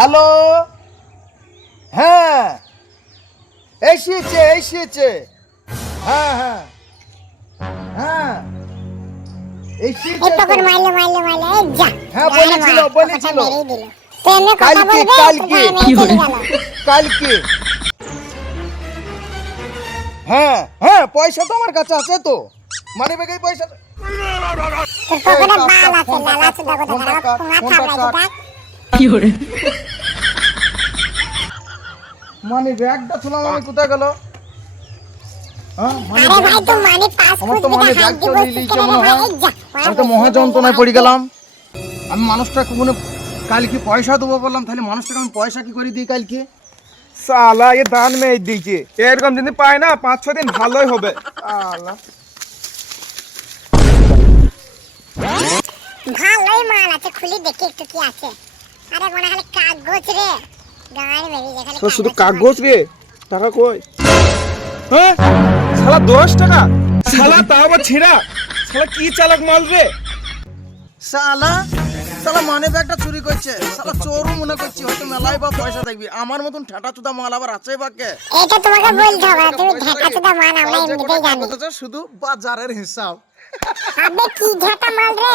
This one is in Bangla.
হ্যালো, হ্যাঁ এসেছে। হ্যাঁ হ্যাঁ হ্যাঁ এসেছে তো। হ্যাঁ বলেছিল কালকে। হ্যাঁ হ্যাঁ পয়সা তো আমার কাছে আছে তো, মানে বেগাই পয়সা। মানে ব্যাগটা ছিলাম আমি, কোথায় গেল? আমার তো মানে ব্যাগ চলে নিয়েছে মনে হয়। আমি তো মহা যন্ত্রণায় পড়ে গেলাম। আমি মানুষটাকে মনে কালকে পয়সা দেবো বললাম, তাহলে মানুষটাকে আমি পয়সা কি করে দিই কালকে? সালা এ দান মেয়ে দিয়েছে, এরকম যদি পায় না 5-6 দিন ভালোই হবে। সালা ভালোই মাল আছে, খুলি দেখি একটু কি আছে। আরে মনে হয় কাগজ রে, গাড়ি মেরি যেখানে তো শুধু কাগজ রে, টাকা কই? হ্যাঁ শালা 10 টাকা, শালা তাও আবার ছিঁড়া। শালা কি চালাক মাল রে। শালা শালা মানে ব্যাগটা চুরি করছে, শালা চোরও মনে করছি, হয়তো মেলায় বা পয়সা দেখবি। আমার মতন ঠাটা চুদা মাল আবার আছে বা কে? এটা তোমাকে বলতে হবে না, তুমি ঢাকা চোদা মাল আমরা এমনিতেই জানি। শুধু বাজারের হিসাব। আবে কি ঢাকা মাল রে।